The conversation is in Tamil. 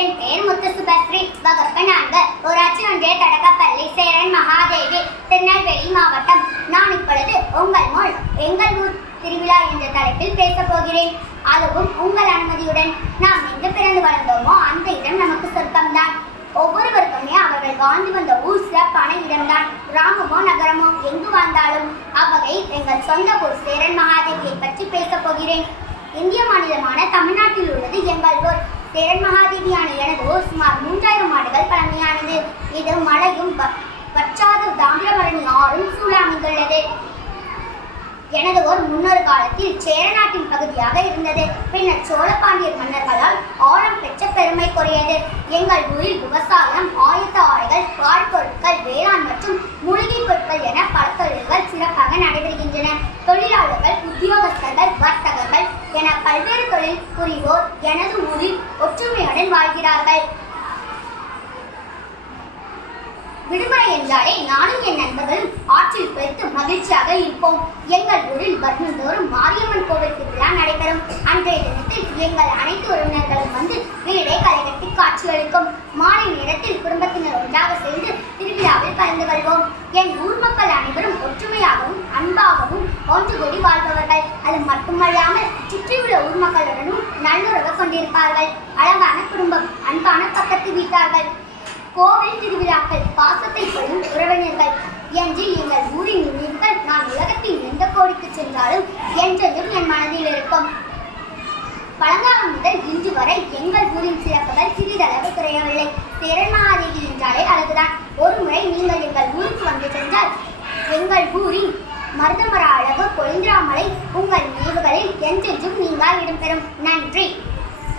என் பெயர் முத்து சுபஸ்ரீ வகுப்பு நான்கு. ஊராட்சி ஒன்றிய தொடக்கப்பள்ளி சேரன் மகாதேவி திருநெல்வேலி மாவட்டம். நான் இப்பொழுது உங்கள் முன் எங்கள் ஊர் திருவிழா என்ற தலைப்பில் பேசப் போகிறேன். அதுவும் உங்கள் அனுமதியுடன். நாம் எங்கு பிறந்து வளர்ந்தோமோ அந்த இடம் நமக்கு சொர்க்கம்தான். ஒவ்வொருவருக்குமே அவர்கள் வாழ்ந்து வந்த ஊர் சிறப்பான இடம்தான். கிராமமோ நகரமோ எங்கு வாழ்ந்தாலும் அவகை எங்கள் சொந்த ஊர் சேரன் மகாதேவியை பற்றி பேசப் போகிறேன். இந்திய மாநிலமான தமிழ்நாட்டில் உள்ளது எங்கள் ஊர். சேரன் மகா சுமார் மூன்றாயிரம் ஆண்டுகள் பழமையானது. இது மலையும் வ- வற்றாத தாமிரபரணி ஆறும் சூழ அமைந்துள்ளது எனது ஊர் முன்னொரு காலத்தில் சேர நாட்டின் பகுதியாக இருந்தது. பின்னர் சோழபாண்டியர் மன்னர்களால் ஆழம் பெற்ற பெருமை குறையது எங்கள் ஊரில் விவசாயம் ஆயத்த ஆடைகள் பால் பொருட்கள் வேளாண் மற்றும் மூலிகை பொருட்கள் என பல தொழில்கள் சிறப்பாக நடைபெறுகின்றன. தொழிலாளர்கள் உத்தியோகஸ்தர்கள் வர்த்தகர்கள் என பல்வேறு தொழில் புரிவோர் எனது வாழ்கிறார்கள். விடுமுறை என்றாலே நானும் என் நண்பர்களும் ஆற்றில் குளித்து மகிழ்ச்சியாக இருப்போம். எங்கள் ஊரில் வருடந்தோறும் மாரியம்மன் கோவில் திருவிழா நடைபெறும். அன்றைய தினத்தில் எங்கள் அனைத்து உறவினர்களும் வந்து வீடை களைகட்டி காட்சியளிக்கும். மாலை நேரத்தில் குடும்பத்தினர் ஒன்றாக சேர்ந்து திருவிழாவில் கலந்து கொள்வோம். என் ஊர் மக்கள் அனைவரும் ஒற்றுமையாகவும் அன்பாகவும் ஒன்று கூடி வாழ்பவர்கள். அது மட்டுமல்லாமல் சுற்றியுள்ள ஊர் மக்களுடனும் நல்லுறவு கொண்டிருப்பார்கள். அழகான குடும்பம் அன்பான பக்கத்து வீட்டார்கள். கோவில் திருவிழாக்கள் பாசத்தை கொள்ளும் உறவினர்கள். என்று எங்கள் ஊரின் நினைவுகள் நான் உலகத்தின் எந்த கோடிக்கு சென்றாலும் என்றென்றும் என் மனதில் இருக்கும். பழங்காலம் முதல் இன்று வரை எங்கள் ஊரின் சிறப்புகள் சிறிதளவு குறையவில்லை. திறனாதேவி என்றாலே அழகுதான். ஒரு முறை நீங்கள் எங்கள் ஊருக்கு வந்து சென்றால் எங்கள் ஊரின் மருதமர அழகு கொழுந்திராமலை உங்கள் நினைவுகளில் இடம்பெறும் நன்றி.